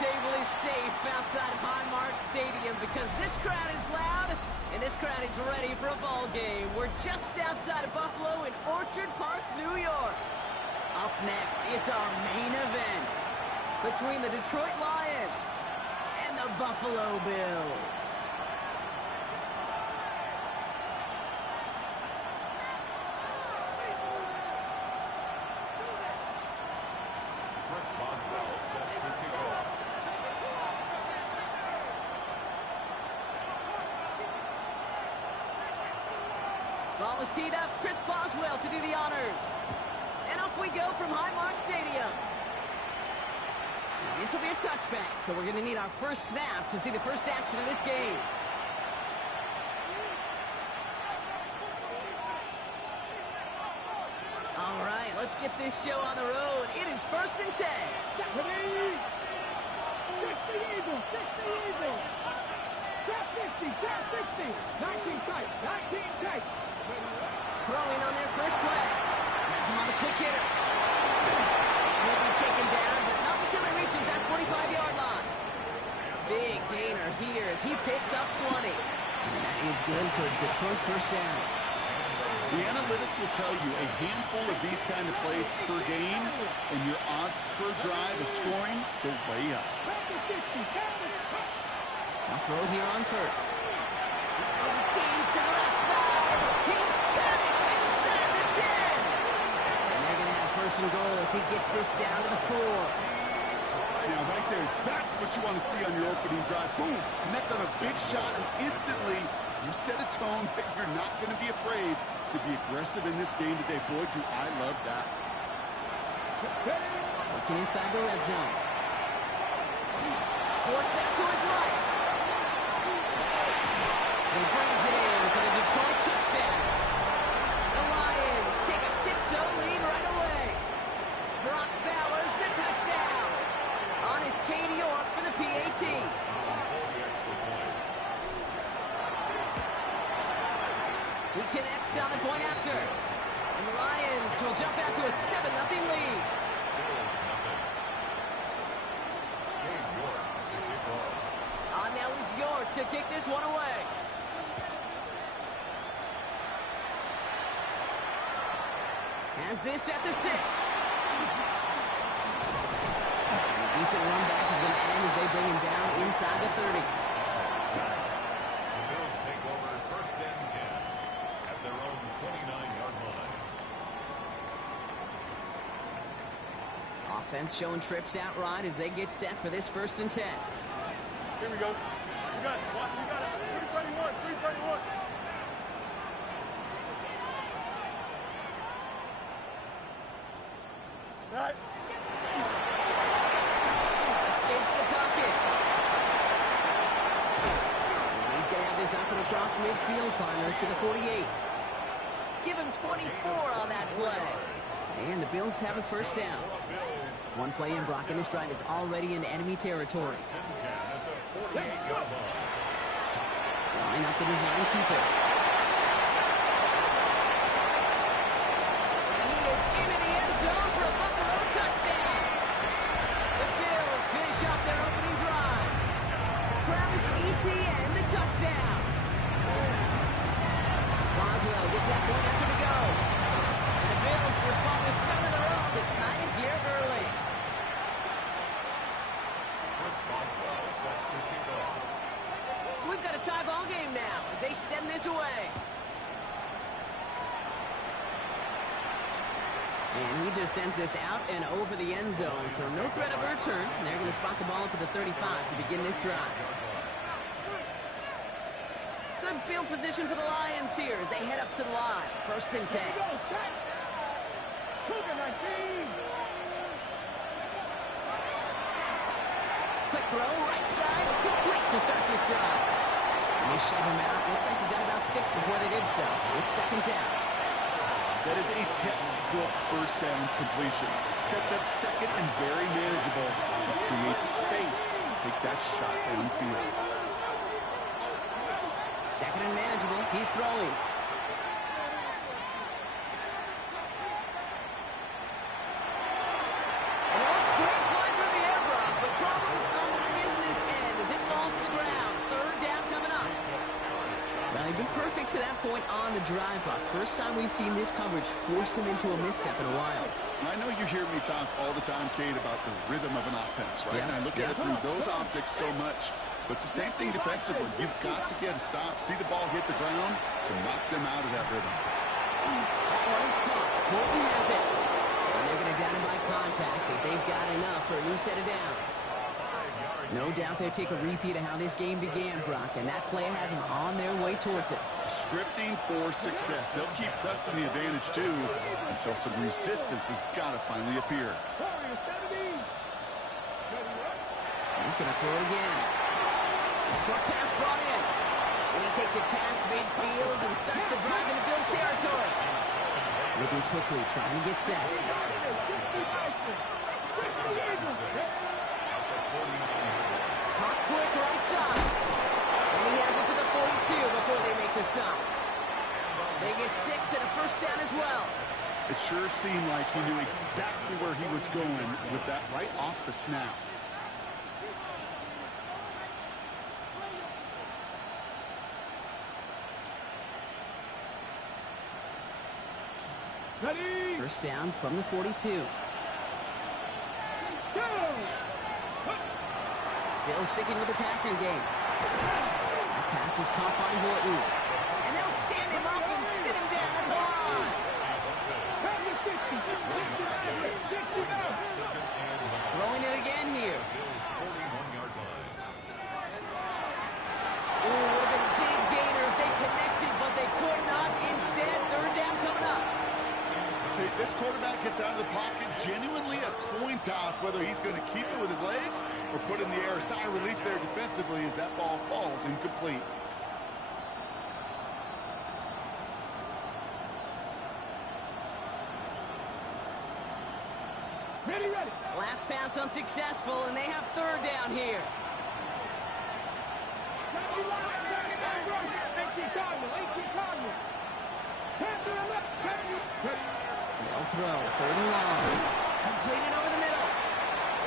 table is safe outside of Highmark Stadium because this crowd is loud and this crowd is ready for a ball game. We're just outside of Buffalo in Orchard Park, New York. Up next, it's our main event between the Detroit Lions and the Buffalo Bills. Ball is teed up. Chris Boswell to do the honors. And off we go from Highmark Stadium. This will be a touchback, so we're going to need our first snap to see the first action of this game. All right, let's get this show on the road. It is 1st and 10. Check the Eagle. Top 50, top 60. 19 tight, 19 tight. Throwing on their first play. Has him on the quick hitter. He'll be taken down, but not until he reaches that 45-yard line. Big gainer here as he picks up 20. And that is good for Detroit first down. The analytics will tell you a handful of these kind of plays per game, and your odds per drive of scoring go way up. Off road here on first. He's going deep to the left side. He's got it inside the 10. And they're going to have 1st and goal as he gets this down to the 4. Now, right there, that's what you want to see on your opening drive. Boom! Connect on a big shot, and instantly you set a tone that you're not going to be afraid to be aggressive in this game today. Boy, do I love that. Looking inside the red zone. Forced out to his right. He brings it in for the Detroit touchdown. The Lions take a 6-0 lead right away. Brock Bowers the touchdown. On is Katie York for the PAT. He connects on the point after. And the Lions will jump out to a 7-0 lead. On now is York to kick this one away. Has this at the 6. A decent run back is going to end as they bring him down inside the 30. The Bills take over 1st and 10 at their own 29-yard line. Offense showing trips out right as they get set for this 1st and 10. Here we go. You got it. You got it. 331. 331. Right. Escapes the pocket. And he's going to have this up and across midfield, partner, to the 48. Give him 24 on that play. And the Bills have a 1st down. One play in, Brock, and this drive is already in enemy territory. Line up the design keeper. And he is into the end zone for a Buffalo touchdown. The Bills finish off their opening drive. Travis Etienne, the touchdown. Boswell gets that point after to go. And the Bills respond with 7 of their own to tie it here early. Chris Boswell set to kick off. So we've got a tie ball game now as they send this away. And he just sends this out and over the end zone, so no threat of a return. And they're going to spot the ball up at the 35 to begin this drive. Good field position for the Lions here as they head up to the line. 1st and 10. Quick throw, right side, complete to start this drive. And they shove him out. Looks like he got about 6 before they did so. It's 2nd down. That is a textbook 1st down completion. Sets up 2nd and very manageable. It creates space to take that shot downfield. 2nd and manageable. He's throwing. And it's great fly through the air, Brock, but problems on the perfect to that point on the drive block. First time we've seen this coverage force him into a misstep in a while. I know you hear me talk all the time, Kate, about the rhythm of an offense, right? Yeah. And I look at it through those optics so much. But it's the same thing defensively. You've got to get a stop, see the ball hit the ground to knock them out of that rhythm. That one is caught. Morton has it. And they're going to down him by contact as they've got enough for a new set of downs. No doubt they'll take a repeat of how this game began, Brock, and that play has them on their way towards it. Scripting for success. They'll keep pressing the advantage, too, until some resistance has got to finally appear. He's going to throw it again. Short pass brought in. And he takes it past midfield and starts the drive into Bill's territory. Moving quickly, trying to get set. Hot quick right side. And he has it to the 42 before they make the stop. They get 6 and a first down as well. It sure seemed like he knew exactly where he was going with that right off the snap. Ready? First down from the 42. Go! Still sticking with the passing game. That pass is caught by Horton. And they'll stand him up and sit him down at the line. Throwing it again here. Ooh, would have been a big gainer if they connected, but they could not. Instead, third down coming up. Okay, this quarterback gets out of the pocket, genuinely a coin toss, whether he's going to keep it with his legs or put in the air. A sigh of relief there defensively as that ball falls incomplete. Ready, ready. Last pass unsuccessful, and they have third down here. They'll throw, third and long. Completed over the middle.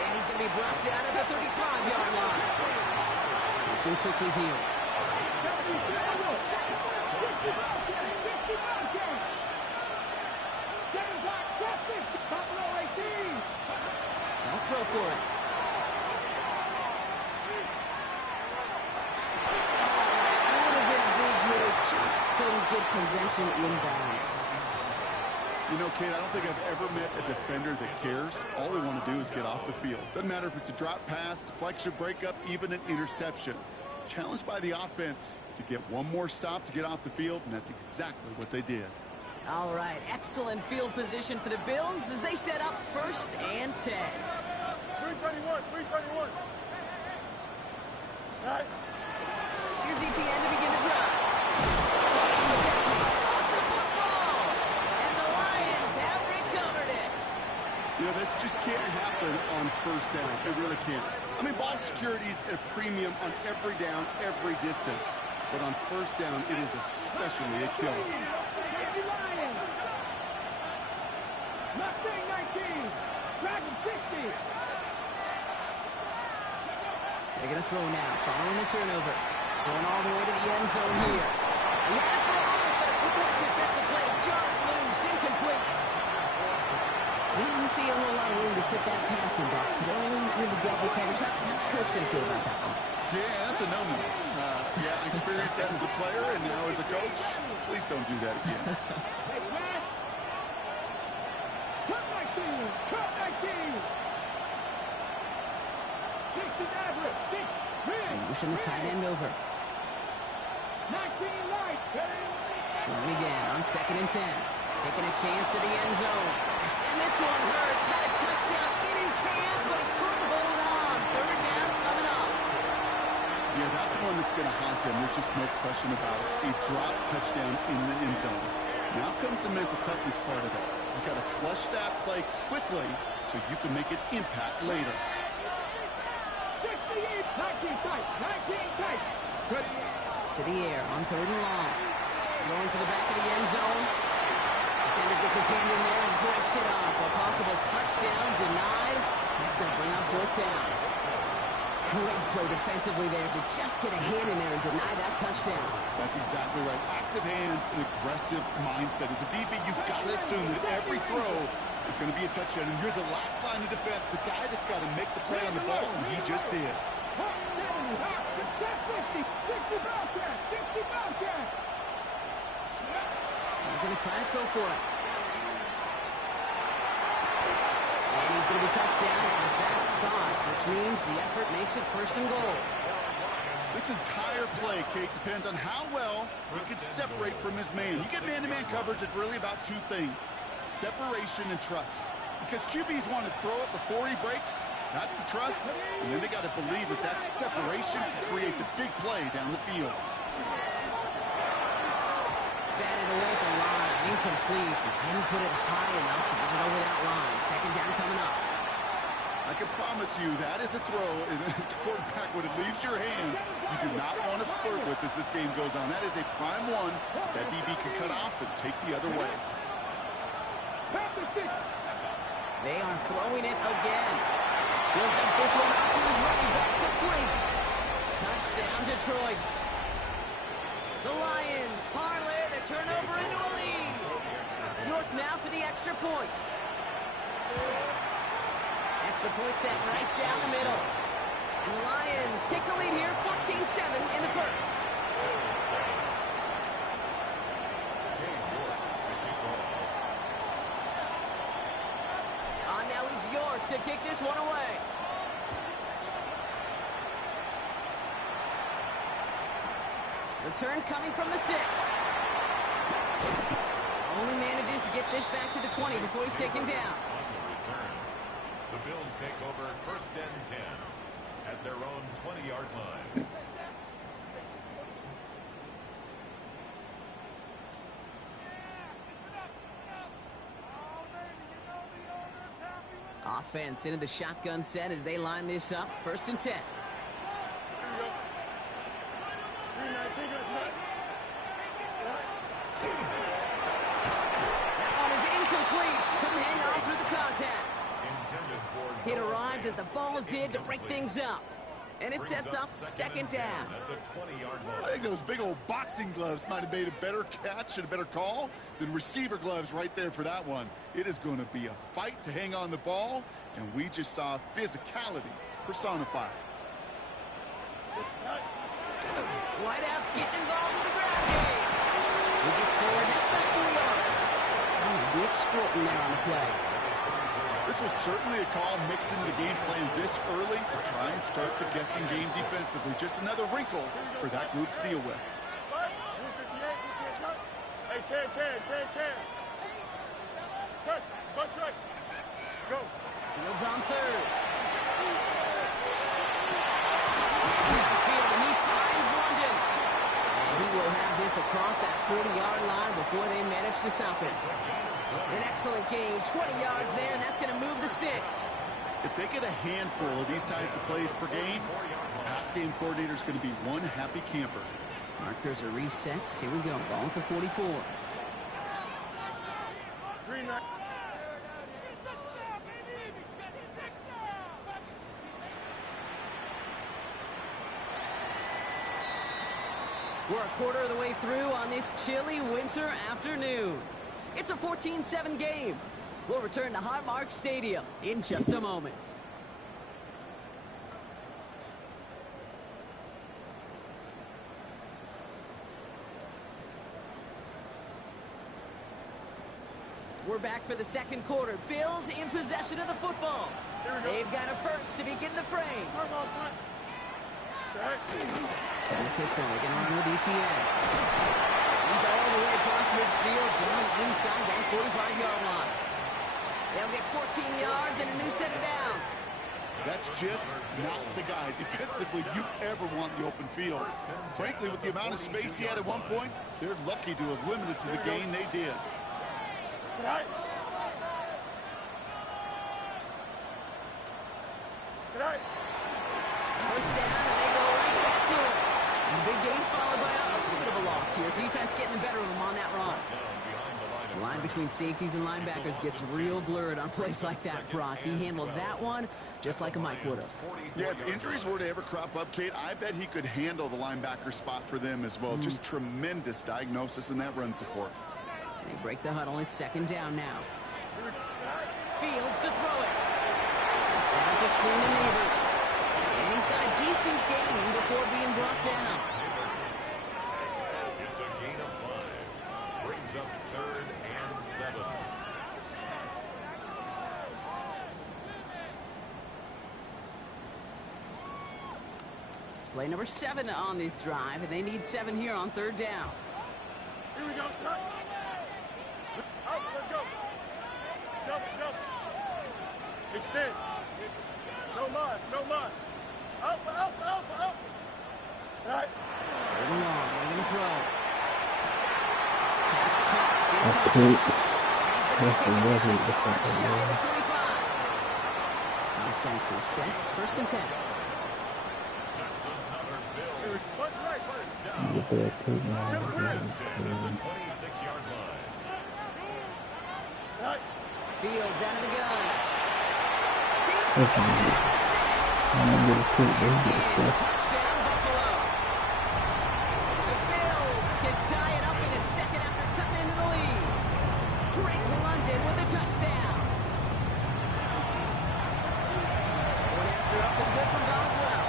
And he's going to be brought down at the 35-yard line. Looking quickly here. They'll throw for it. That would have been a big hitter. Just couldn't get possession inbounds. You know, Kate, I don't think I've ever met a defender that cares. All they want to do is get off the field. Doesn't matter if it's a drop pass, deflection, breakup, even an interception. Challenged by the offense to get one more stop to get off the field, and that's exactly what they did. All right, excellent field position for the Bills as they set up 1st and 10. 331, 331. All right. Here's ETN to begin the drive. Lost the football, and the Lions have recovered it. You know, this just can't happen on first down. It really can't. I mean, ball security is a premium on every down, every distance. But on first down, it is especially a killer. Mustang 19, Dragon 60. They're going to throw now, following the turnover. Going all the way to the end zone here. He had it for a moment, but a quick defensive play to jar it loose, incomplete. Didn't see a whole lot of room to fit that passing back. Throwing into double coverage. How's Coach going to feel about that one? Yeah, that's a no-no. Yeah, I experienced that as a player and now as a coach. Please don't do that again. Hey, Matt. Cut 19, cut 19. 60 average, 6, Pushing the tight end over. 19 right. Throwing again on 2nd and 10. Taking a chance to the end zone. And this one hurts. Had a touchdown in his hands, but he couldn't hold on. Third down coming up. Yeah, that's one that's going to haunt him. There's just no question about it. A drop touchdown in the end zone. Now comes the mental toughness part of it. You got to flush that play quickly so you can make an impact later. 19 tight, 19 tight. Ready. To the air on 3rd and long. Going for the back of the end zone. Defender gets his hand in there and breaks it off. A possible touchdown denied. That's going to bring up 4th down. Great play defensively there to just get a hand in there and deny that touchdown. That's exactly right. Active hands and aggressive mindset. As a DB, you've got to assume that every throw is going to be a touchdown, and you're the last line of defense, the guy that's got to make the play on the ball, and he just did. 60 Bobcats! 60 Bobcats! They're going to try to throw for it. And he's going to be touched down at that spot, which means the effort makes it first and goal. This entire play, Kate, depends on how well he can separate from his man. You get man-to-man coverage, it's really about two things, separation and trust. Because QBs want to throw it before he breaks, that's the trust, and then they got to believe that that separation can create the big play down the field. Batted away at the line, incomplete. He didn't put it high enough to get it over that line. Second down coming up. I can promise you that is a throw, and as a quarterback, when it leaves your hands, you do not want to flirt with as this game goes on. That is a prime one that DB can cut off and take the other way. They are throwing it again. Builds up this one out to his running back, complete. Touchdown, Detroit. The Lions parlay the turnover into a lead. York now for the extra point. Extra point set right down the middle. And the Lions take the lead here, 14-7 in the first. On now is York to kick this one away. Return coming from the 6. Only manages to get this back to the 20 before he's taken down. The Bills take over first and 10 at their own 20-yard line. Offense into the shotgun set as they line this up. First and 10. That one is incomplete. Couldn't hang on through the contact. It arrived as the ball did to break things up. And it sets up second down. I think those big old boxing gloves might have made a better catch and a better call than receiver gloves right there for that one. It is going to be a fight to hang on the ball, and we just saw physicality personified. Wideouts getting involved with the ground game. He gets forward, that's back 4 yards. Nick Scroton there on the play. This was certainly a call mixed into the game plan this early to try and start the guessing game defensively. Just another wrinkle for that group to deal with. Hey, Ken. Touch, butt right. Go. Fields on third. Managing the field, and he finds London. And he will have this across that 40-yard line before they manage to stop it. An excellent game, 20 yards there, and that's going to move the sticks. If they get a handful of these types of plays per game, the pass game coordinator is going to be one happy camper. Markers are reset. Here we go. Ball at the 44. We're a quarter of the way through on this chilly winter afternoon. It's a 14-7 game. We'll return to Highmark Stadium in just a moment. We're back for the second quarter. Bills in possession of the football. They've got a first to begin the frame. And the pistol, they can run with ETN. He's all the way across midfield, down inside that 45-yard line. They'll get 14 yards and a new set of downs. That's just not the guy defensively you ever want in the open field. Frankly, with the amount of space he had at one point, they're lucky to have limited to the gain they did. First down, and they go right back to it. And the big game followed by a little bit of a loss here. Defense getting the better of them on that run. The line between safeties and linebackers gets real blurred on plays like that, Brock. He handled that one just like a Mike would have. Yeah, if injuries were to ever crop up, Kate, I bet he could handle the linebacker spot for them as well. Just tremendous diagnosis in that run support. They break the huddle. It's second down now. Fields to throw it. They set up a screen to Neighbors. And he's got a decent gain before being brought down. It's a gain of 5. Brings up 3rd and 7. Play number 7 on this drive, and they need 7 here on 3rd down. Here we go, stop. Out, let's go. Jump, jump. Extend. No mas, no mas. Out. Right. Third and long, they're going to throw. Pass caught. That's He's cute. going to take it shy of the 25. Defense is set. 1st and 10. That's another Bill. Punch right, first down. Get that tape now. At the 26-yard line. Right. Fields out of the gun. Listen, I'm gonna get a tape, baby. Get a stress. Touchdown, Buffalo. The Bills can tie it up in the second after cutting into the lead. Drake London with the touchdown. Going after up and good from Boswell.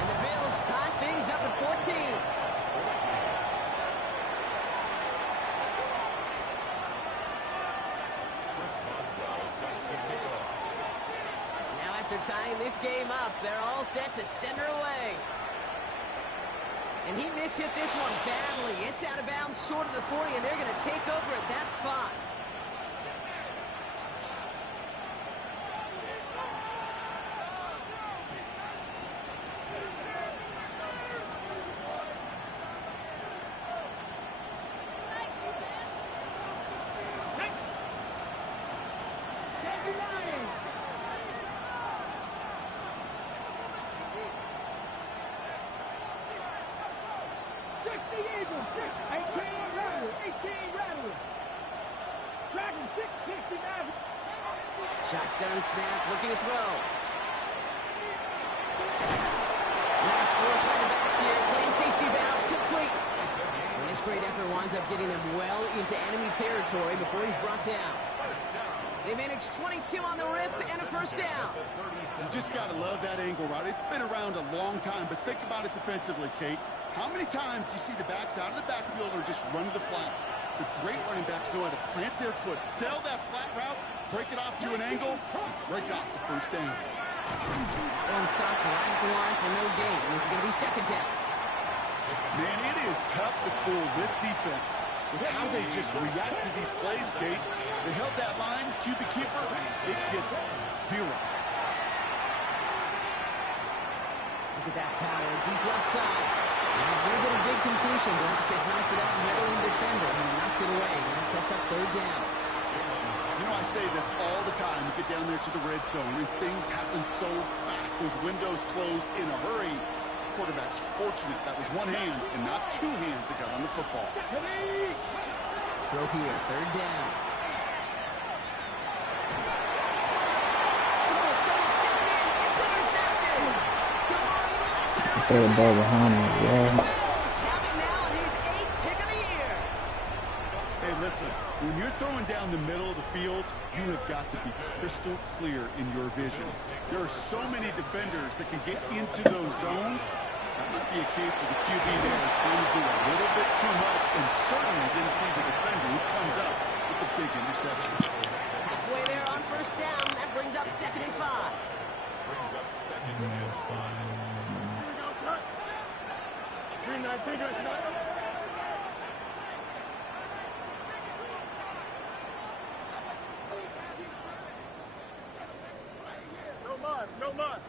And the Bills tie things up at 14. After tying this game up, they're all set to send her away. And he mishit this one badly. It's out of bounds short of the 40, and they're going to take over at that spot. Shotgun snap, looking to throw. Nice work by the back here, playing safety valve, complete. And this great effort winds up getting them well into enemy territory before he's brought down. They managed 22 on the rip and a 1st down. You just got to love that angle, right? It's been around a long time, but think about it defensively, Kate. How many times do you see the backs out of the backfield or just run to the flat? The great running backs know how to plant their foot, sell that flat route, break it off to an angle, break off the 1st down. One stop right at the line for no gain. This is going to be 2nd down. Man, it is tough to fool this defense with how they just react to these plays, Kate. They held that line, QB keeper, it gets 0. Look at that power, deep left side. And a little bit of big completion, Brock, if not for that Maryland defender who knocked it away. And that sets up 3rd down. You know, I say this all the time. You get down there to the red zone, and things happen so fast. Those windows close in a hurry. Quarterback's fortunate that was one hand and not 2 hands that got on the football. Throw here, 3rd down. Oh, someone stepped in. It's intercepted. Come on, Lassiter. Throw the ball behind me, yeah. Bills have it now on his 8th pick of the year. Hey, listen, when you're throwing down the middle of the field, you have got to be crystal clear in your vision. There are so many defenders that can get into those zones. That might be a case of the QB there trying to do a little bit too much and certainly didn't see the defender who comes up with the big interception. Halfway there on 1st down. That brings up 2nd and 5. Brings up 2nd and 5. Here we go, stop. 3-19, right now. No mas.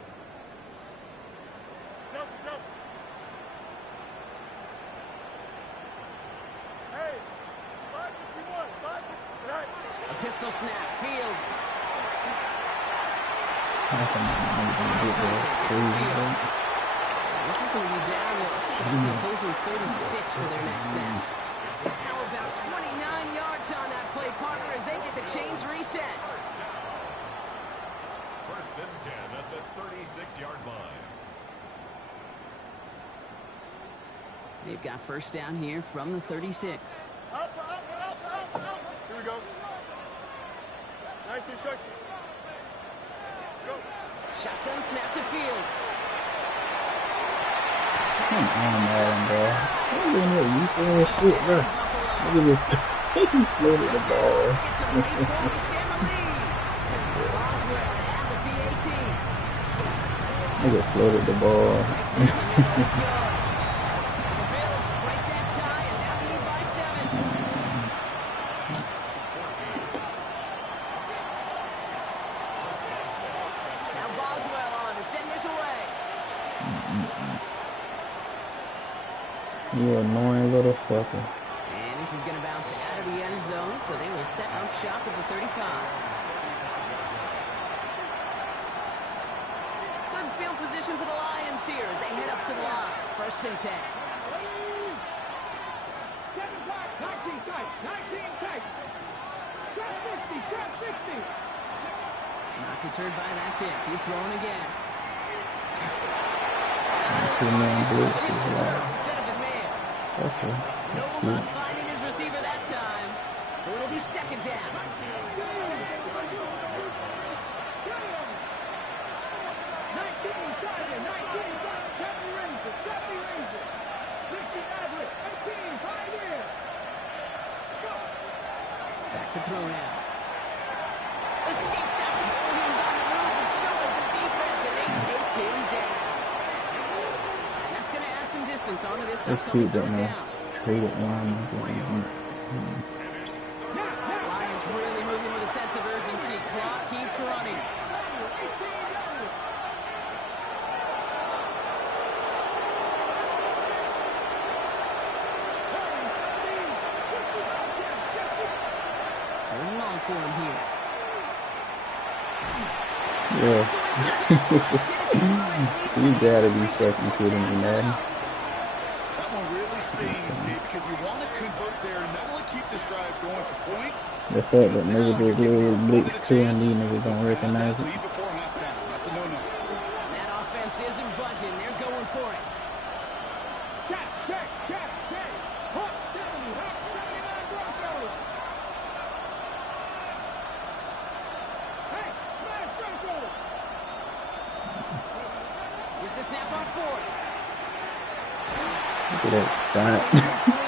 Jump. Hey, 551, 5, right. A pistol snap. Fields. This is going to be down to opposing 36 for their next snap. How about 29 yards on that play, partner, as they get the chains reset. First and 10 at the 36-yard line. They've got first down here from the 36. Here we go. 19 instructions. Go. Shotgun snap to Fields. Come on, Madden, bro. What are you doing here? You doing shit, bro. Look at this. He floated the ball. Gets him 8 points and the lead. Boswell to add the PAT. Nigga floated the ball. Right down the middle. Let's go. The Bills break that tie and now lead by 7. Now Boswell on to send this away. You annoying little fucker. And this is going to bounce out of the end zone, so they will set up shop at the 35. Good field position for the Lions here as they head up to the line. First and 10. 7 tight, 19 tight, 19 tight. Trap 50, trap 50. Not deterred by that pick. He's throwing again. 2-man blitz is He's loud. instead of his man. Okay. No luck finding his receiver that time. So it'll be second down. 50 average, 18, 5 years. Back to throw now. Escape tackle. Oh, he was on the move, but so was the defense, and they take him down. And that's going to add some distance onto this Let's upcoming keep that, third man. down. Trade it, man. Lions really moving with a sense of urgency. Clock keeps running. Going long for him here. Yeah. You gotta be fucking kidding me, Madden. That one really stings, Kate, because you want to convert there and not only keep this drive going for points. The fact that niggas just literally blitz 2 and these niggas don't recognize it. Lead before halftime. That's a no-no. And that offense isn't budging. They're going for it. Check, check, check, check. Hot 70, hot 79 Broncos. Hey, smash Broncos. Here's the snap on 4. Look at that shot.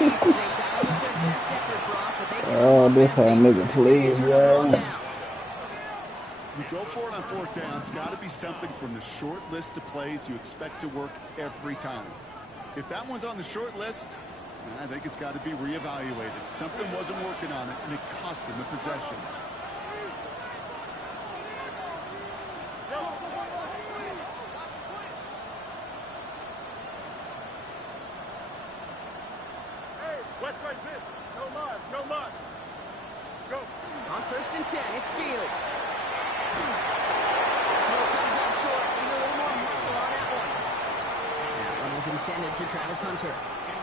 Incomplete. They tied with their best effort, Brock, but they Oh, this how nigga plays, bro. You go for it on 4th down. It's got to be something from the short list of plays you expect to work every time. If that one's on the short list, I think it's got to be reevaluated. Something wasn't working on it, and it cost them a possession. West right fit. No mas, no mas. Go. On 1st and 10, it's Fields. That throw comes up short. Need a little more muscle on that one. That one was intended for Travis Hunter.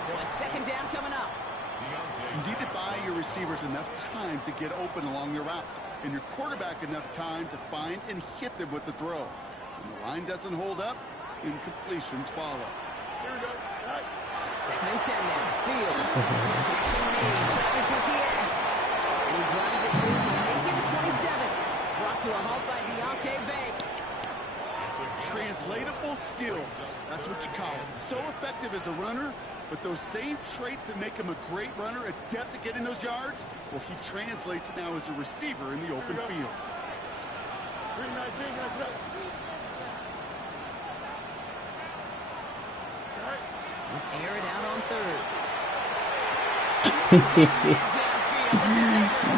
So it's second down coming up. You need to buy your receivers enough time to get open along your route, and your quarterback enough time to find and hit them with the throw. When the line doesn't hold up, incompletions follow. Here we go. Right. Second and 10 now. Fields. Connection made. Travis Etienne. And he drives it in to make it 27. Brought to a halt by Deontay Banks. Translatable skills. That's what you call it. So effective as a runner, but those same traits that make him a great runner, adept at getting those yards, well, he translates now as a receiver in the open field. 319, that's right. Air it out on 3rd.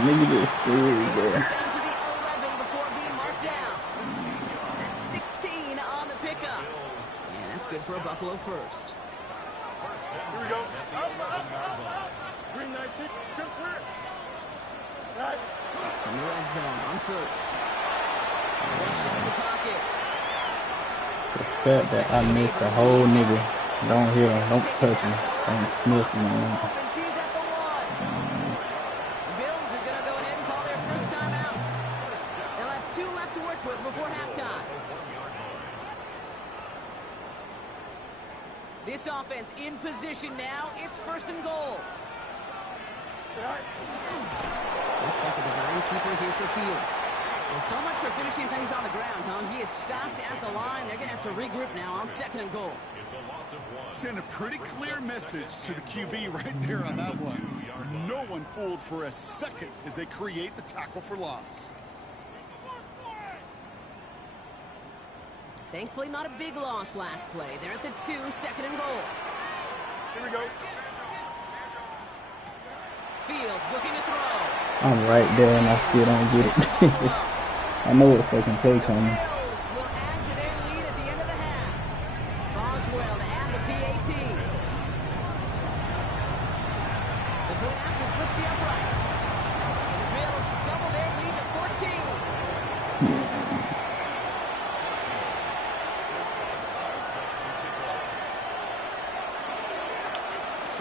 Nigga just screwed, bro. Down to the 11 before being marked down. That's 16 on the pickup. And that's good for a Buffalo first. Here we go. Up. 319. Trips clear. Right. From the red zone on 1st. Pushed out of the pocket. The fact that I missed the whole nigga. Don't hit him. Don't touch him. Don't sniff him. Man. Opens, he's at the 1. to work with before halftime. This offense in position now. It's 1st and goal. Looks like a design keeper here for Fields. Well, so much for finishing things on the ground, huh? He is stopped at the line. They're going to have to regroup now on 2nd and goal. It's a loss of 1. Send a pretty clear message to the QB right there on that one. No one fooled for a second as they create the tackle for loss. Thankfully, not a big loss last play. They're at the 2, 2nd and goal. Here we go. Fields looking to throw. I'm right there and I still don't get it. I know what fucking play coming. Bills will add to their lead at the end of the half. Boswell to add the PAT. The point after splits the upright. And the Bills double their lead to 14.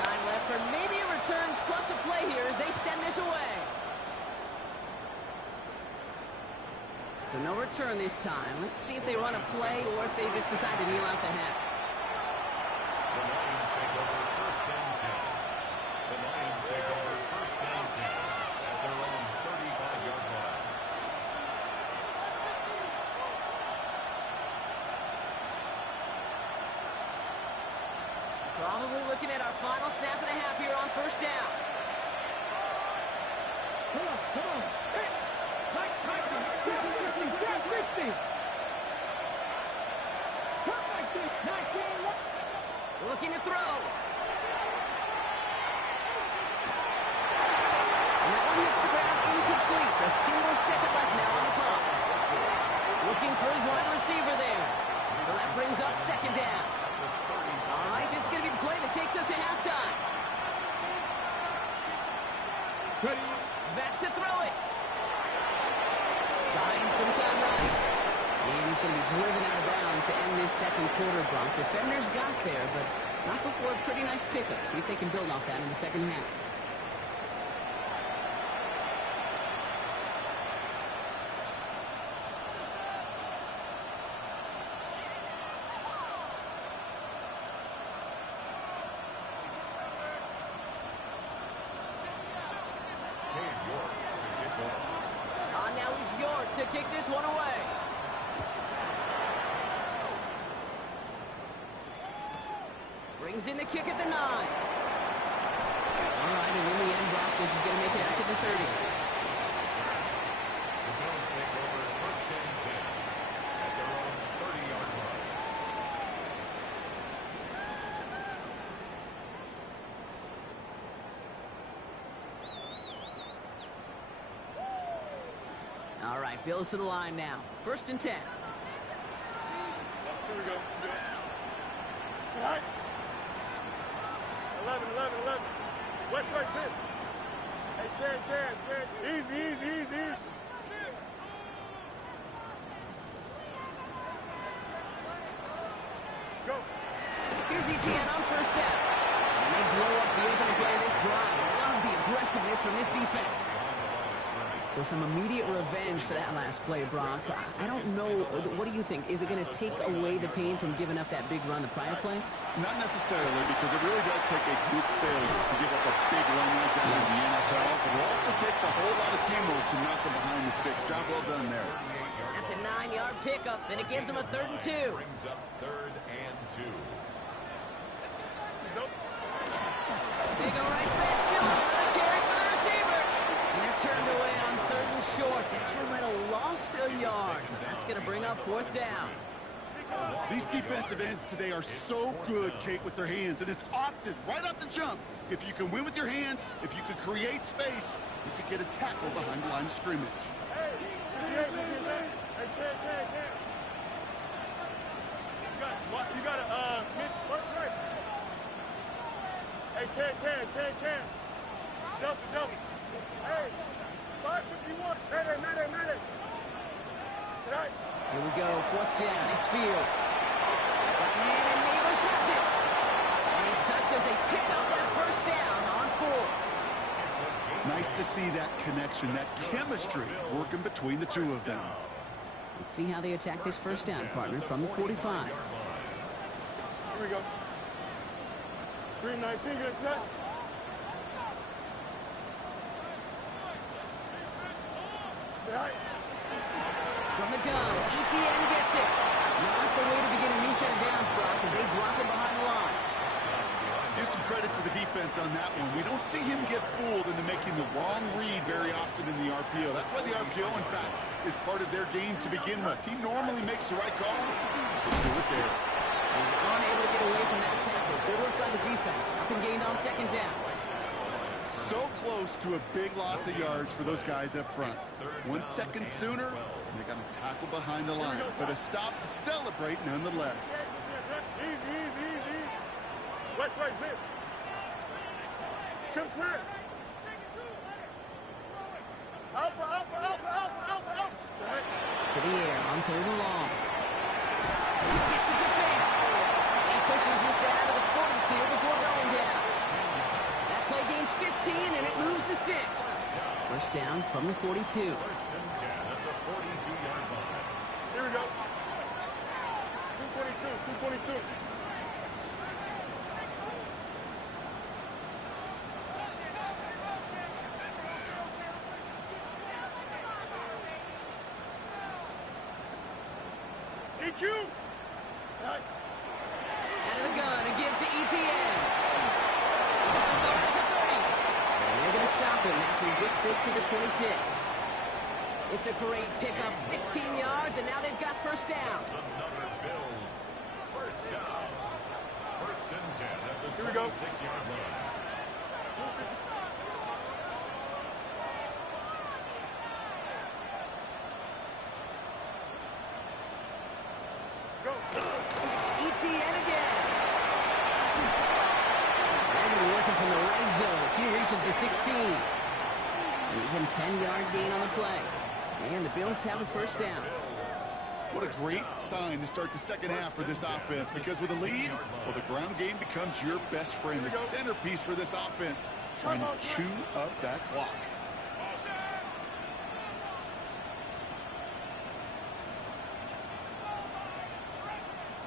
Time left for maybe a return plus a play here as they send this away. So no return this time. Let's see if they run a play or if they just decide to kneel out the half. The Lions take over 1st and 10. The Lions take over 1st and 10 at their own 35-yard line. Probably looking at our final snap of the half here on 1st down. Come on. Hey, Mike Tyson, 50. Come like this, 19. Looking to throw. And that one hits the ground incomplete. A single second left now on the clock. Looking for his wide receiver there. So that brings up 2nd down. All right, this is going to be the play that takes us to halftime. Ready? Back to throw it. Buying some time right. And he's going to be driven out of bounds to end this 2nd quarter, Bronc. Defenders got there, but not before a pretty nice pickup. See if they can build off that in the 2nd half. Now he's York to kick this one away. Brings in the kick at the 9. All right, and in the end, Brock, this is going to make it out to the 30. The Bills take over 1st and 10 at their own 30-yard line. All right, Bills to the line now. 1st and 10. Here we go. All right. 11. West right fit. Hey, Chad. Easy. Go. Here's ETN on 1st down. And they blow up the opening play of this drive. Love the aggressiveness from this defense. So some immediate revenge for that last play, Brock. I don't know. What do you think? Is it going to take away the pain from giving up that big run the prior play? Not necessarily, because it really does take a group failure to give up a big run like that in the NFL. But it also takes a whole lot of teamwork to knock them behind the sticks. Job well done there. That's a 9-yard pickup, and it gives them a 3rd and 2. Brings up 3rd and 2. Nope. They go right back to him. Another carry for the receiver. And they're turned away on 3rd and short. Actually might have lost a yard. That's going to bring up 4th down. These defensive ends today are so good, Kate, with their hands, and it's often right off the jump. If you can win with your hands, if you can create space, you can get a tackle behind the line of scrimmage. Hey, you got a mid first right. Hey, can. Delta. Hey, 551. Mayday. Right. Here we go, 4th down. It's Fields. Got man, and Neighbors has it. And he's touched as they pick up that 1st down on 4th. Nice to see that connection, that chemistry working between the two of them. Let's see how they attack this first down, partner, from the 45. Here we go. 319, get it set. From the gun, ETN gets it. Not the way to begin a new set of downs, Brock, as they drop it behind the line. Give some credit to the defense on that one. We don't see him get fooled into making the wrong read very often in the RPO. That's why the RPO, in fact, is part of their game to begin with. He normally makes the right call. Just do it there. He's unable to get away from that tackle. Good work by the defense. Nothing gained on second down. So close to a big loss of yards for those guys up front. 1 second sooner, they got a tackle behind the line. But a stop to celebrate nonetheless. Easy. West right, zip. Chip slant. Alpha. To the air on third and long. He gets it to Fant. He pushes this down to the 42 before going down. That play gains 15, and it moves the sticks. First down from the 42. First and 10 at the 42-yard line. Here we go. 222. EQ. Right. Out of the gun, a give to ETN. He'll go at the 30. And they're going to stop him after he gets this to the 26. It's a great pickup, 16 yards, and now they've got first down. Another Bills first down. First and 10 at the Here we go. 26-yard line. Go. ETN again. They're going to be working from the red zone as he reaches the 16. An even 10-yard gain on the play. And the Bills have a first down. What a great sign to start the second half for this offense, because with a lead, well, the ground game becomes your best friend, the centerpiece for this offense, trying to chew up that clock.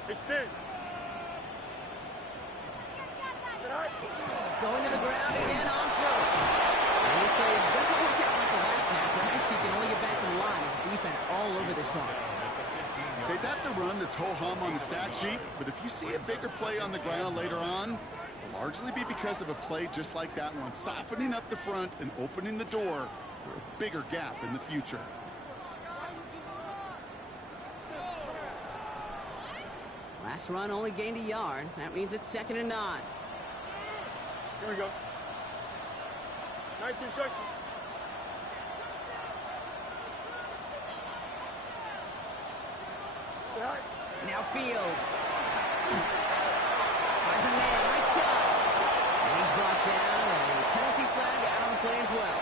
Extend. Going to the ground again on first. And this play doesn't work out like the last half, but He can only get back to the line as the defense all over this one. Okay, that's a run that's ho-hum on the stat sheet, but if you see a bigger play on the ground later on, it'll largely be because of a play just like that one, softening up the front and opening the door for a bigger gap in the future. Last run only gained a yard. That means it's 2nd and 9. Here we go. 19 instructions. Now Fields. Finds a man right side. And he's brought down, and a penalty flag out on the play as well.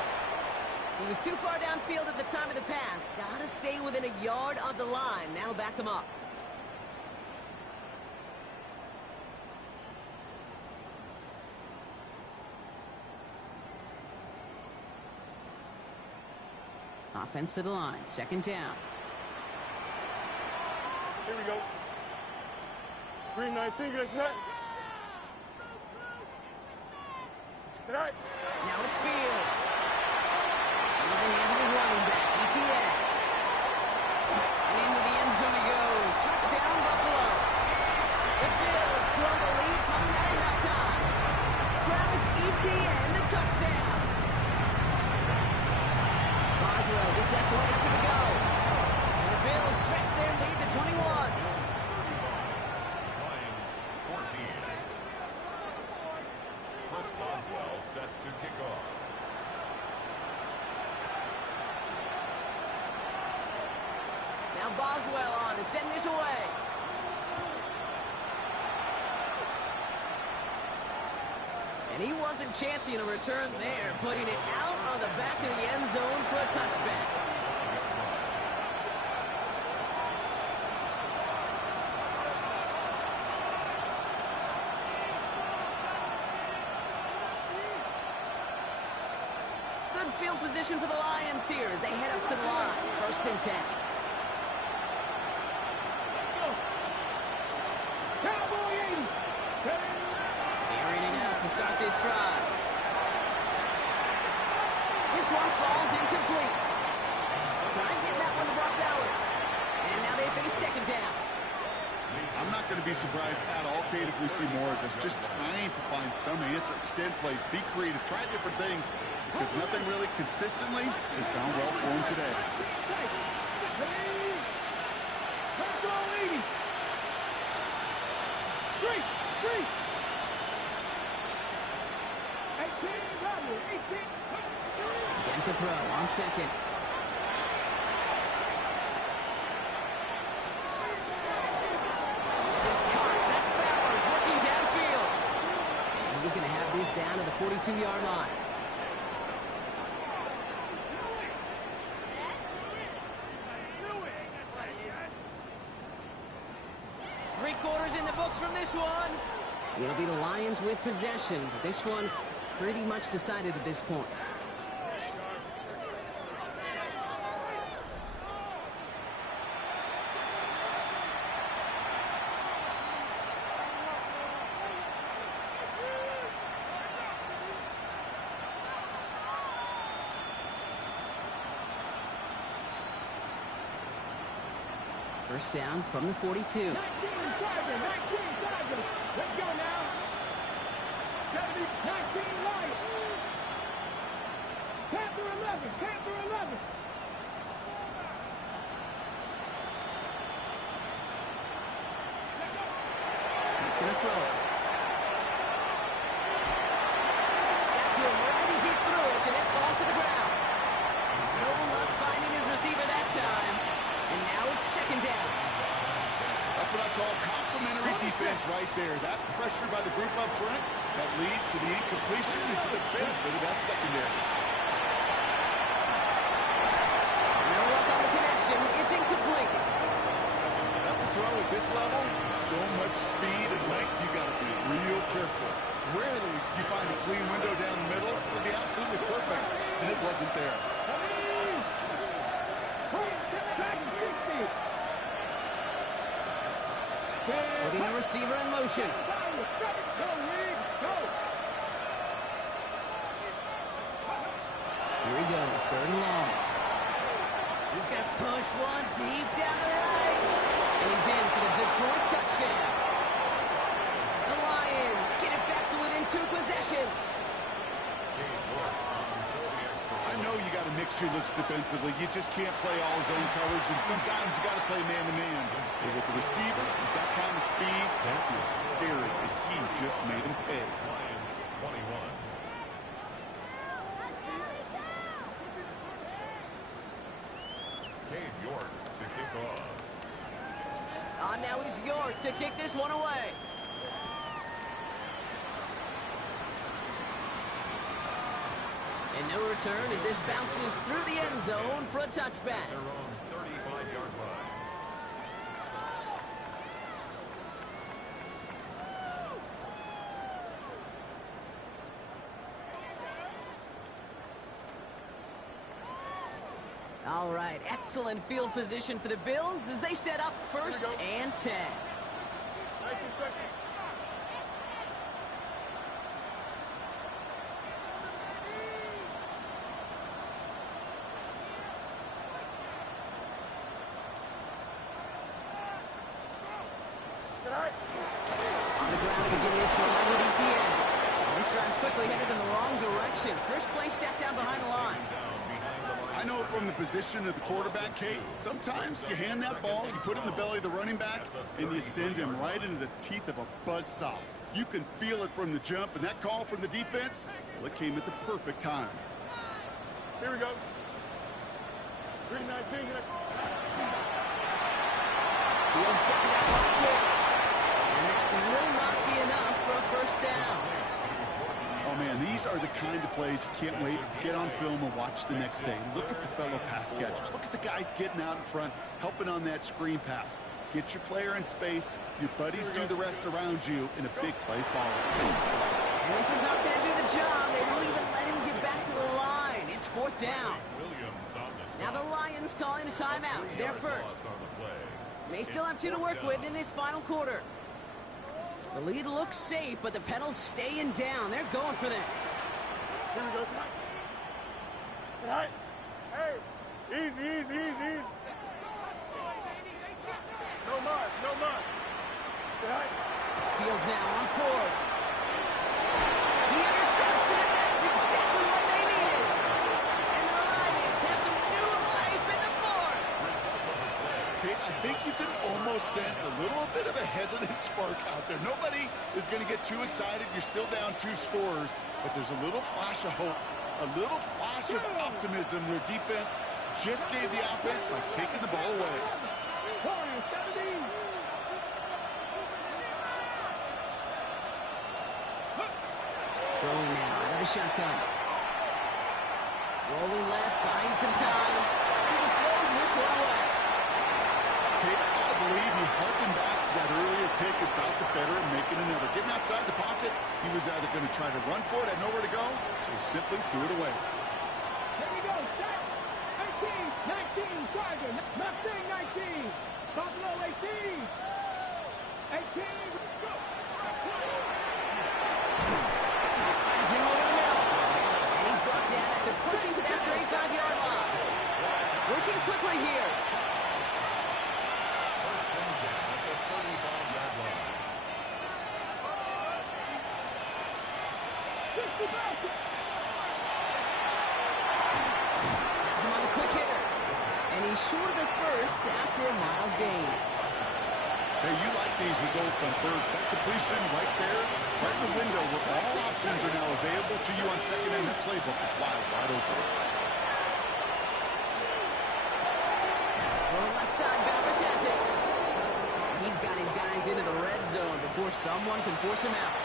He was too far downfield at the time of the pass. Gotta stay within a yard of the line. That'll back him up. Offense to the line. 2nd down. Here we go. 319, get us back. Tonight. Now it's Fields. Into the hands of his running back, ETN. And into the end zone he goes. Touchdown, Buffalo. The Bills grow the lead coming out of halftime. Travis ETN, the touchdown. Boswell gets that point after the go. And the Bills stretch their lead to 21. Bills 35, Lions 14. Chris Boswell set to kick off. Now Boswell on to send this away. And he wasn't chancing a return there, putting it out on the back of the end zone for a touchback. Good field position for the Lions here as they head up to the line. 1st and 10. start this drive. This one falls incomplete. Trying to get that one to Brock Bowers. And now they face second down. I'm not going to be surprised at all, Kate, if we see more of this. Just trying to find some answer. Extend plays. Be creative. Try different things. Because nothing really consistently has found well for him today. Again to throw on second. This is Cox. That's Bowers working downfield. And he's going to have this down to the 42-yard line. Three-quarters in the books from this one. It'll be the Lions with possession, but this one pretty much decided at this point. First down from the 42. 19 Let's go now. 19 Lions. Panther 11. Panther 11. He's going to throw it. Got to him right as he threw it, and it falls to the ground. No luck finding his receiver that time. And now it's second down. That's what I call complimentary defense right there. That pressure by the group up front, that leads to the incompletion and to the benefit of that secondary. No luck on the connection. It's incomplete. That's a throw at this level. So much speed and length, you got to be real careful. Rarely do you find a clean window down the middle. It would be absolutely perfect, and it wasn't there. Putting a receiver in motion. Here he goes, third and long. He's going to push one deep down the right. And he's in for the Detroit touchdown. The Lions get it back to within 2 possessions. I know you got to mix your looks defensively. You just can't play all zone coverage, and sometimes you got to play man-to-man. But with the receiver, with that kind of speed, that is scary, and he just made him pay. Lions 21. Cade York to kick off. Now he's York to kick this one away. And no return as this bounces through the end zone for a touchback. Their own 35-yard line. All right, excellent field position for the Bills as they set up first and 10. Nice instruction. On the ground to begin this throw with ETN. This drive's quickly headed in the wrong direction. First play sat down behind the line. I know from the position of the quarterback, Kate, sometimes you hand that ball, you put it in the belly of the running back, and you send him right into the teeth of a buzzsaw. You can feel it from the jump, and that call from the defense, well, it came at the perfect time. Here we go. 319. Fields gets it out quick. And that will not be enough for a first down. Oh, man, these are the kind of plays you can't wait to get on film and watch the next day. Look at the fellow pass catchers. Look at the guys getting out in front, helping on that screen pass. Get your player in space, your buddies do the rest around you, and a big play follows. And this is not going to do the job. They don't even let him get back to the line. It's fourth down. Now the Lions calling a timeout. It's their first. They still have 2 to work with in this final quarter. The lead looks safe, but the pedal's staying down. They're going for this. Here we go, Snap. Tonight. Hey, easy, easy, easy. No much, no much. Tonight. Fields now on 4th. He intercepts it, and that is exactly what they needed. And the Lions have some new life in the 4th. Okay, I think you can almost sense a little bit of a hesitant spark out there. Nobody is going to get too excited. You're still down 2 scores, but there's a little flash of hope, a little flash of optimism. Their defense just gave the offense by taking the ball away. Throwing now out of the shotgun. Rolling left, buying some time. He just throws this one away. Okay, I gotta believe he harkened back to that earlier pick and thought the better and making another. Getting outside the pocket, he was either going to try to run for it, had nowhere to go, so he simply threw it away. Here we go. Set. 18, 19, Tiger. Mustang 19. Buffalo 18. 18. Go. Finds him over the middle. And he's brought down after pushing to that 35-yard line. Working quickly here. First and 10 at the 35-yard line. Has him on the quick hitter. And he's short of the first after a mild gain. Hey, you like these results on first. That completion right there, right in the window where all options are now available to you on second and that playbook wide open. Going left side, Bowers has it. He's got his guys into the red zone before someone can force him out.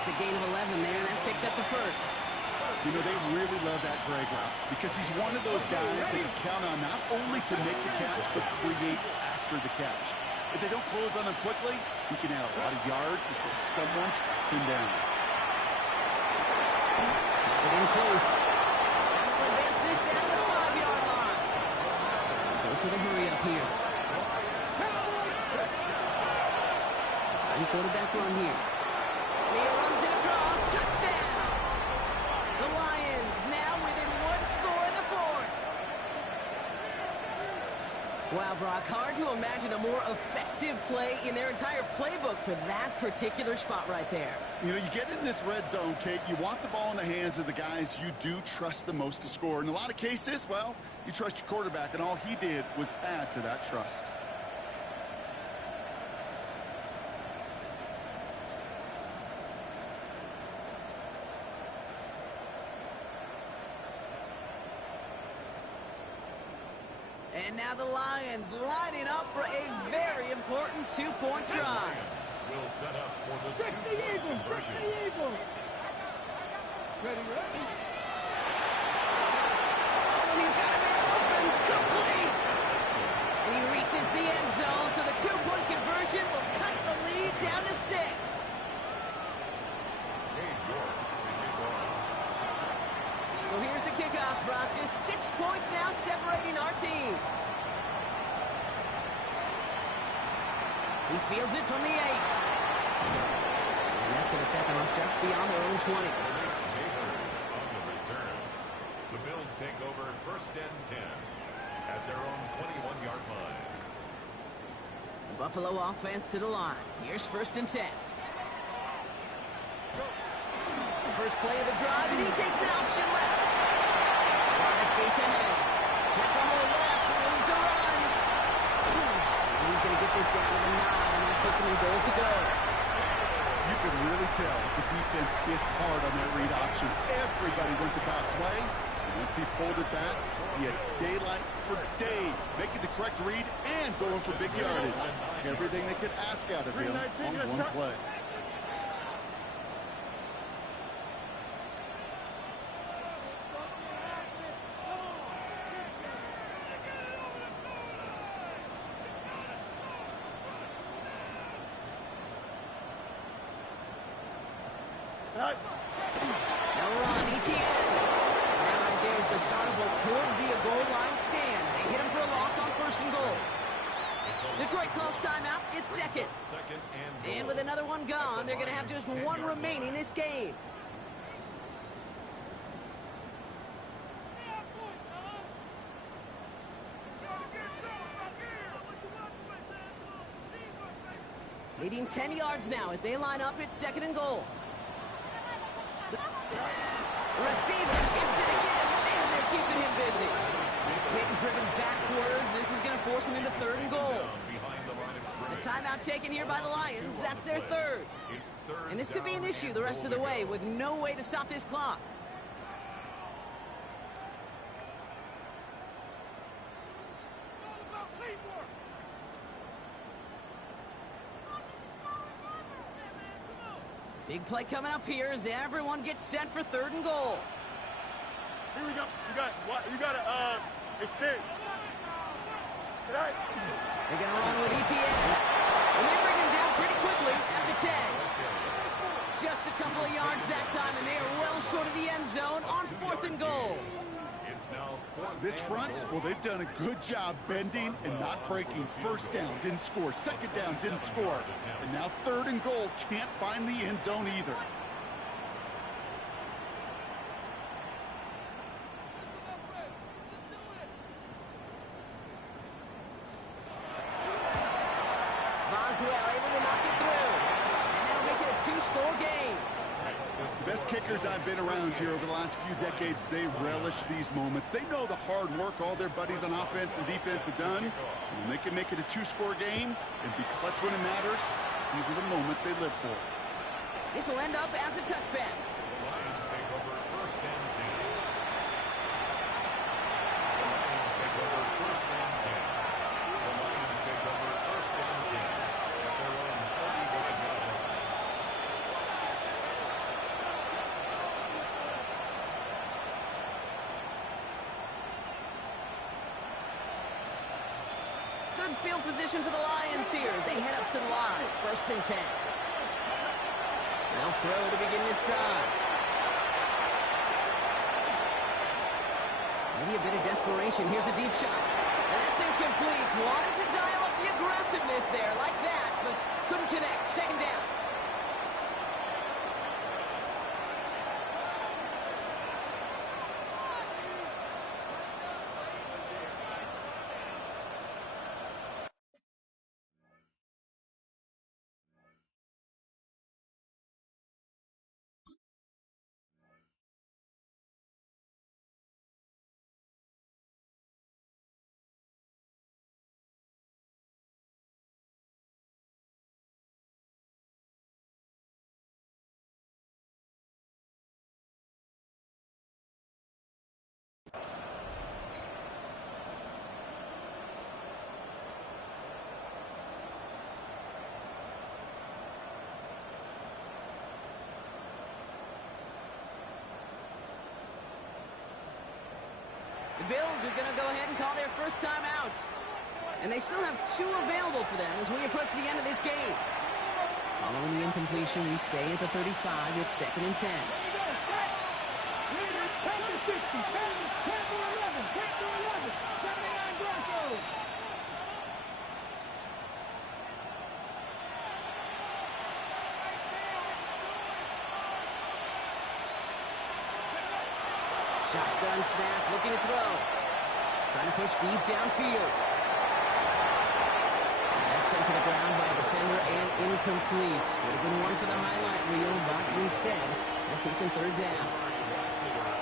It's a gain of 11 there, and that picks up the first. You know, they really love that drag route because he's one of those guys they can count on not only to make the catch, but create after the catch. If they don't close on him quickly, he can add a lot of yards before someone tracks him down. Gets it in close. And they'll advance this down to the 5-yard line. Goes to the hurry up here. Same quarterback run here. And he runs it across. Touchdown! The Lions now within 1 score in the 4th. Wow, Brock, hard to imagine a more effective play in their entire playbook for that particular spot right there. You know, you get in this red zone, Kate, you want the ball in the hands of the guys you do trust the most to score. In a lot of cases, well, you trust your quarterback, and all he did was add to that trust. And now the Lions lining up for a very important 2-point try. Will set up for the Trick the two-point Eagles. Trick conversion. the Eagles. Ready, ready. Oh, and he's got a man open. Complete. And he reaches the end zone, so the 2-point conversion will cut the lead down to 6. So here's the kickoff, Brock. Just 6 points now separating our teams. He fields it from the 8. And that's going to set them up just beyond their own 20. On the return. The Bills take over first and 10 at their own 21-yard line. The Buffalo offense to the line. Here's first and 10. First play of the drive, and he takes an option left. A lot of space ahead. That's a hole left, room to run. And he's going to get this down to the 9, and that puts him in goal to go. You can really tell the defense hit hard on that read option. Everybody went the Bob's way. And once he pulled it back, he had daylight for days, making the correct read and going for big yardage. Everything they could ask out of him on one play. No run, ETN. Now right there's the start of what could be a goal line stand. They hit him for a loss on first and goal. It's a Detroit calls timeout. It's seconds. And with another one gone, they're going to have just one remaining this game. Leading 10 yards now as they line up. It's 2nd and goal. The receiver gets it again, and they're keeping him busy. He's hit and driven backwards. This is going to force him into 3rd and goal. The timeout taken here by the Lions. That's their 3rd. And this could be an issue the rest of the way with no way to stop this clock. Big play coming up here as everyone gets set for 3rd and goal. Here we go. You got to extend. They're going to run with ETN. And they bring him down pretty quickly at the 10. Just a couple of yards that time, and they are well short of the end zone on 4th and goal. This front, well, they've done a good job bending and not breaking. 1st down, didn't score. 2nd down, didn't score. And now 3rd and goal, can't find the end zone either. Boswell able to knock it through. And that'll make it a 2-score game. The best kickers I've been around here over the last few decades, they relish these moments. They know the hard work all their buddies on offense and defense have done. And when they can make it a 2-score game and be clutch when it matters, these are the moments they live for. This will end up as a touchback. The Lions take over 1st and 10. The Lions take over 1st and 10. The Lions take over 1st and 10 at their own 35-yard line. Good field position for the Lions here as they head up to the line. 1st and 10. They'll throw to begin this drive. Maybe a bit of desperation. Here's a deep shot. And that's incomplete. Wanted to dial up the aggressiveness there like that, but couldn't connect. 2nd down. The Bills are going to go ahead and call their first time out. And they still have 2 available for them as we approach the end of this game. Following the incompletion, we stay at the 35. It's 2nd and 10. Shotgun snap, looking to throw. Trying to push deep downfield. That's sent to the ground by a defender and incomplete. Would have been one for the highlight reel, but instead, they're facing 3rd down.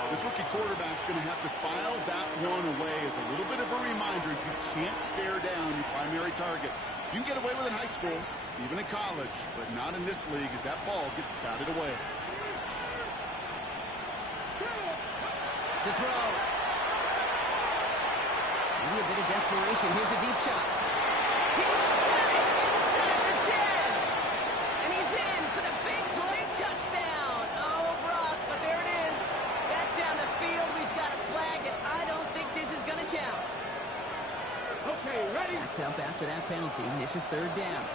This rookie quarterback's going to have to file that one away as a little bit of a reminder. You can't stare down your primary target. You can get away with it in high school, even in college, but not in this league as that ball gets batted away. To throw. Maybe a bit of desperation. Here's a deep shot. He's got it inside the 10. And he's in for the big play touchdown. Oh, Brock, but there it is. Back down the field. We've got a flag, and I don't think this is going to count. Okay, ready? Backed up after that penalty. This is 3rd down.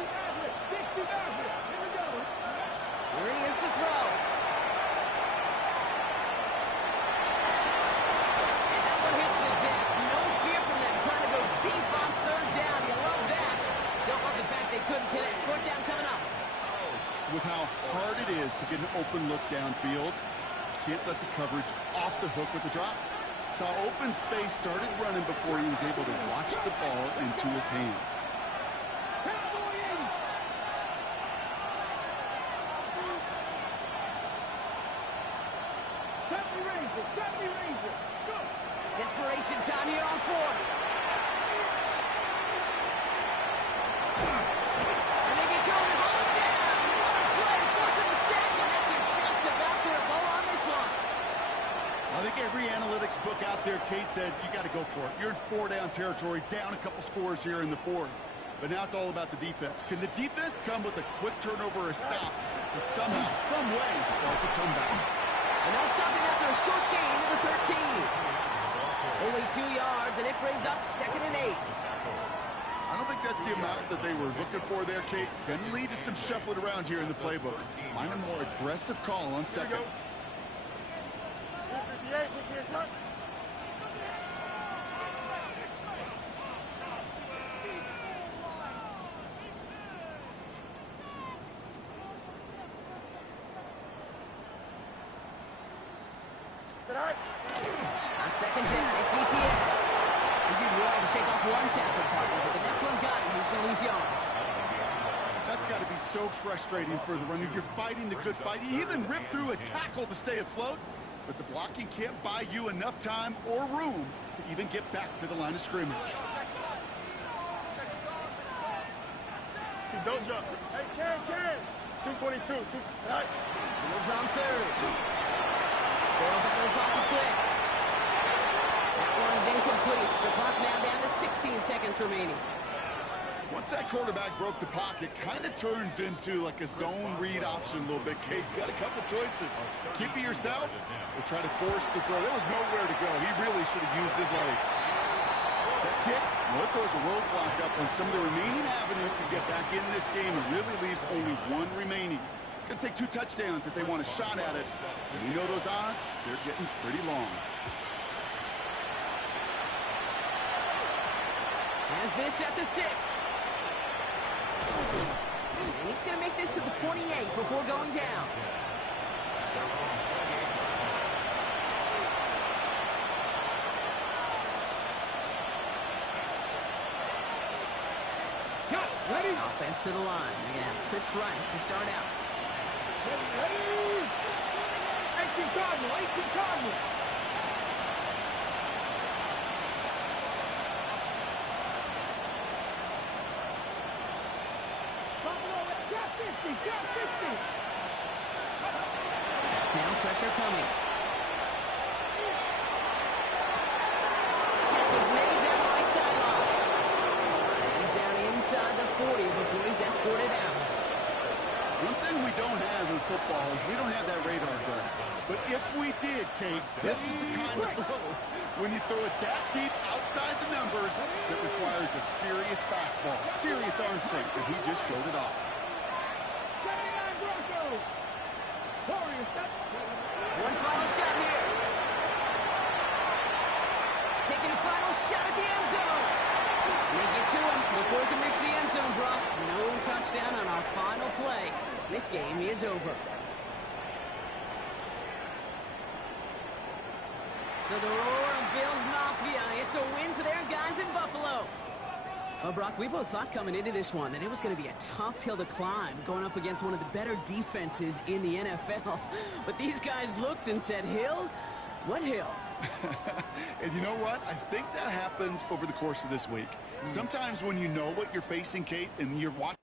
Here he is to throw. And that one hits the deck. No fear from them trying to go deep on 3rd down. You love that. Fourth down coming up. With how hard it is to get an open look downfield, can't let the coverage off the hook with the drop. Saw open space, started running before he was able to watch the ball into his hands. Desperation time here on fourth. And they get to him and hold him down. What a play, forcing the sack, and that's just about for a ball on this one. I think every analytics book out there, Kate, said you got to go for it. You're in 4-down territory, down a couple scores here in the fourth. But now it's all about the defense. Can the defense come with a quick turnover or stop to somehow, some way, spark a comeback? And they'll stop him after a short gain to the 13. Only 2 yards, and it brings up 2nd and 8. I don't think that's the amount that they were looking for there, Kate. Can lead to some shuffling around here in the playbook. Find a more aggressive call on second. 58, On second down, it's ETN. He did well to shake off one tackle partner, but the next one got him. He's going to lose yards. That's got to be so frustrating for the runner. You're fighting the good fight. You even rip through a tackle to stay afloat, but the blocking can't buy you enough time or room to even get back to the line of scrimmage. Don't jump. Hey, Ken. 222. Fields on third. Ball's out of the pocket quick. That one is incomplete. So the clock now down to 16 seconds remaining. Once that quarterback broke the pocket, kind of turns into like a zone read option a little bit. Kate, got a couple choices. Keep it yourself or try to force the throw. There was nowhere to go. He really should have used his legs. That kick, well, it throws a roadblock up on some of the remaining avenues to get back in this game and really leaves only one remaining. It's going to take 2 touchdowns if they want a shot at it. And you know those odds, they're getting pretty long. Has this at the 6. And he's going to make this to the 28 before going down. Ready? Offense to the line. They're going to have trips right to start out. Ready? 18 Cardinal. Now pressure coming. Catch is made down the right sideline. He's down inside the 40 before he's escorted out. One thing we don't have in football is we don't have that radar gun. But if we did, Kate, this is the kind of throw when you throw it that deep outside the numbers that requires a serious fastball, serious arm strength, and he just showed it off. One final shot here. Taking a final shot at the end zone. They get to him before he can reach the end zone, Brock. No touchdown on our final play. This game is over. So the roar of Bills Mafia, it's a win for their guys in Buffalo. Well, Brock, we both thought coming into this one that it was going to be a tough hill to climb, going up against one of the better defenses in the NFL. But these guys looked and said, hill? What hill? And you know what? I think that happened over the course of this week. Sometimes when you know what you're facing, Kate, and you're watching